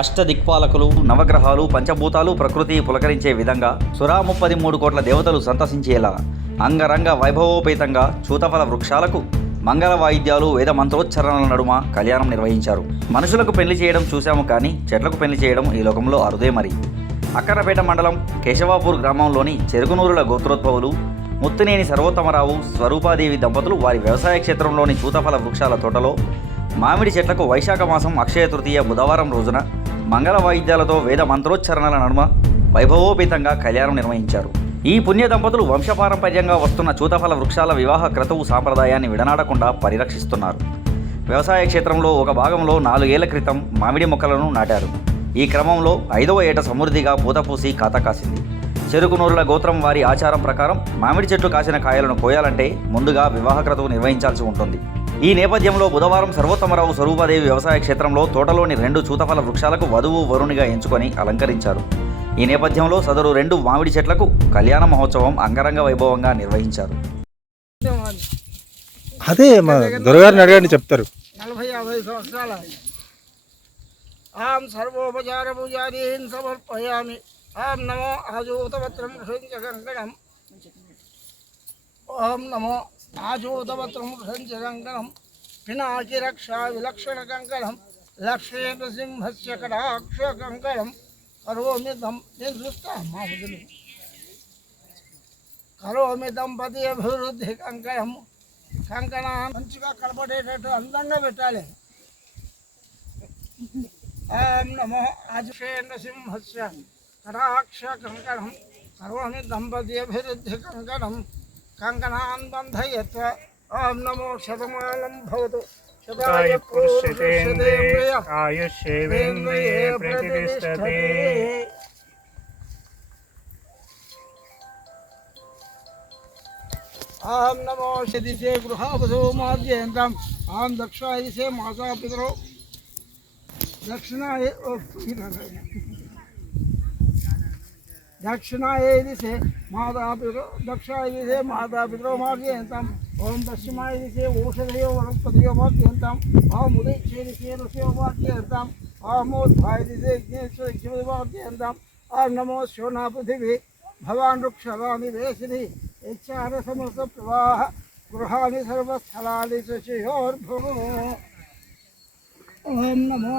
అష్టదిక్పాలకులు నవగ్రహాలు పంచభూతాలు ప్రకృతి పులకరించే విధంగా సురా ముప్పది మూడు కోట్ల దేవతలు సంతసించేలా అంగరంగ వైభవోపేతంగా చూతఫల వృక్షాలకు మంగళ వాయిద్యాలు వేద మంత్రోచ్చరణల నడుమ కళ్యాణం నిర్వహించారు. మనుషులకు పెళ్ళి చేయడం చూశాము కానీ చెట్లకు పెళ్ళి చేయడం ఈ లోకంలో అరుదే మరి. అక్కరపేట మండలం కేశవాపూర్ గ్రామంలోని చెరుకునూరుల గోత్రోద్భవులు ముత్తినేని సర్వోత్తమరావు స్వరూపాదేవి దంపతులు వారి వ్యవసాయ క్షేత్రంలోని చూతఫల వృక్షాల తోటలో మామిడి చెట్లకు వైశాఖ మాసం అక్షయ తృతీయ బుధవారం రోజున మంగళ వాయిద్యాలతో వేద మంత్రోచ్చరణల నడుమ వైభవోపేతంగా కళ్యాణం నిర్వహించారు. ఈ పుణ్య దంపతులు వంశపారంపర్యంగా వస్తున్న చూతఫల వృక్షాల వివాహ క్రతువు సాంప్రదాయాన్ని విడనాడకుండా పరిరక్షిస్తున్నారు. వ్యవసాయ క్షేత్రంలో ఒక భాగంలో నాలుగేళ్ళ క్రితం మామిడి మొక్కలను నాటారు. ఈ క్రమంలో ఐదవ ఏట సమృద్ధిగా పూతపూసి ఖాత కాసింది. చెరుకునూరుల గోత్రం వారి ఆచారం ప్రకారం మామిడి చెట్లు కాసిన కాయలను కోయాలంటే ముందుగా వివాహ క్రతువు నిర్వహించాల్సి ఉంటుంది. ఈ నేపథ్యంలో బుధవారం సర్వోత్తమరావు స్వరూపాదేవి వ్యవసాయ క్షేత్రంలో తోటలోని రెండు చూతఫల వృక్షాలకు వధువు వరుణిగా ఎంచుకొని అలంకరించారు. ఈ నేపథ్యంలో సదరు రెండు మామిడి చెట్లకు కళ్యాణ మహోత్సవం అంగరంగ వైభవంగా నిర్వహించారు. అదే మా దొరగారిని అడగండి చెప్తారు. నలభై యాభై సంవత్సరాల ఆం సర్వోపచార పూజారీన్ సమర్పయామి. ఆం నమో ఆజూతపత్రం కంకణం ఓం నమో ఆజూతపత్రం కంకణం పినాకి రక్షా విలక్షణ కంకణం లక్ష్మీ నృసింహస్య కటాక్ష కంకణం కరోమి దం నేను చూస్తా మా వదిలి కరోమి దంపతి అభివృద్ధి కంకణం కంకణ మంచిగా కనపడేటట్టు అందంగా పెట్టాలి ఓం నమో అజుషేణ సింహస్య కటాక్ష కంకణం కరోమి దంపతి అభివృద్ధి కంకణం कङ्कणान् बन्धयित्वा ॐ नमो शतमानं भवतु। शताय प्रतिष्ठते। नमो शदिशे गृहावधो माद्यन्त्रम् अहं दक्षादिशे माता पितरौ दक्षिणाय दक्षिणा ये दिशे माता दक्षिणा ये माता पिता भाग्य ओम दक्षिण ये दिशे ओषधय वनस्पत भाग्यता ओम उदयक्ष दिशे ऋषय भाग्यता ओम उद्भाय दिशे भाग्यता ओम नमो शिवना पृथ्वी, भगवान वृक्षवामी वेशनी इच्छार समस्त प्रवाह गृहा सर्वस्थला शिशोर्भ ओम नमो।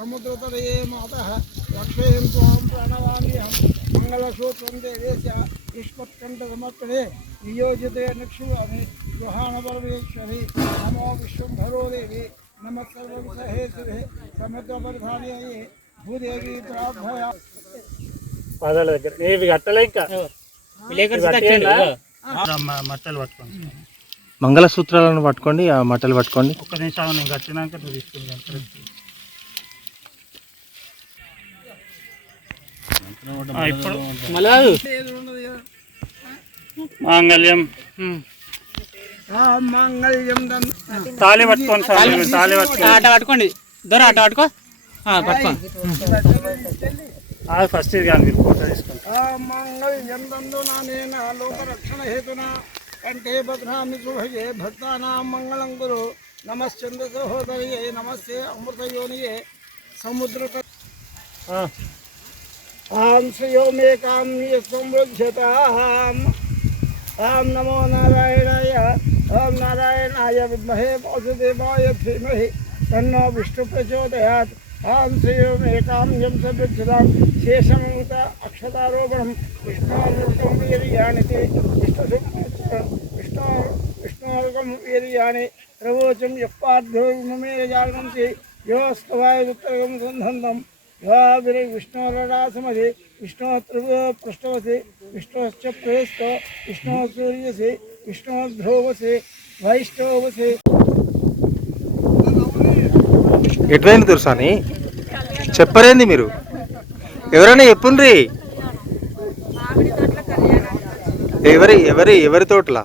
సముద్రతరయే మాత లక్ష్మీం త్వాం ప్రణవామ్యహం మంగళసూత్రం దేవేశ ఈశ్వత్కంఠ సమర్పణే నియోజితే నిక్షువామి గృహాణ పరమేశ్వరి నమో విశ్వంభరో దేవి. నమ సర్వసహేతువే సముద్రపరిధాన్యయే భూదేవి ప్రార్థయ పాదాల దగ్గర. ఇవి కట్టలే ఇంకా? మట్టలు పట్టుకోండి. మంగళసూత్రాలను పట్టుకోండి ఆ మట్టలు పట్టుకోండి. ఒక్క నిమిషం నేను కట్టినాక నువ్వు తీసుకుంటాను. ఇప్పుడు మాంగళ్యం. ఆ మంగళ్యం దన్ తాళి పట్టుకోండి సార్ తాళి పట్టుకోండి. అట్ట పట్టుకోండి. దొర అట్ట పట్టుకో. ఫస్ట్ ఇది కానీ ఫోటో భద్రామి శుభయే భక్తానాం మంగళం గురు. నమశ్చంద్ర సహోదరియే నమస్తే అమృతయోనియే. సముద్ర अहम श्रियो मे काम्य समृद्धताम अहम नमो नारायणाय अहम नारायणाय विद्महे वसुदेवाय धीमहि, तन्नो विष्णु प्रचोदयात्। अहम श्रियो मे काम्यं समृद्धतां शेषमूत अक्षतारोपणं। विष्णोर्गं वीर्याणिति विष्णु विष्णोर्गं वीर्याणि प्रवोचं यः पार्थो ममेन जानन्ति योऽस्तवाय दुत्तर्गं सन्धन्तम् సంధంతం యావిరి విష్ణోరరాసమది విష్ణో త్రిభువ పృష్ఠవసి విష్ణోశ్చ ప్రేస్తో విష్ణో సూర్యసి విష్ణో ధ్రువసి వైష్ణవసి ఎట్లయింది దుర్సాని? చెప్పరేంది మీరు? ఎవరైనా చెప్పుండ్రి? ఎవరి ఎవరి ఎవరి తోటలా?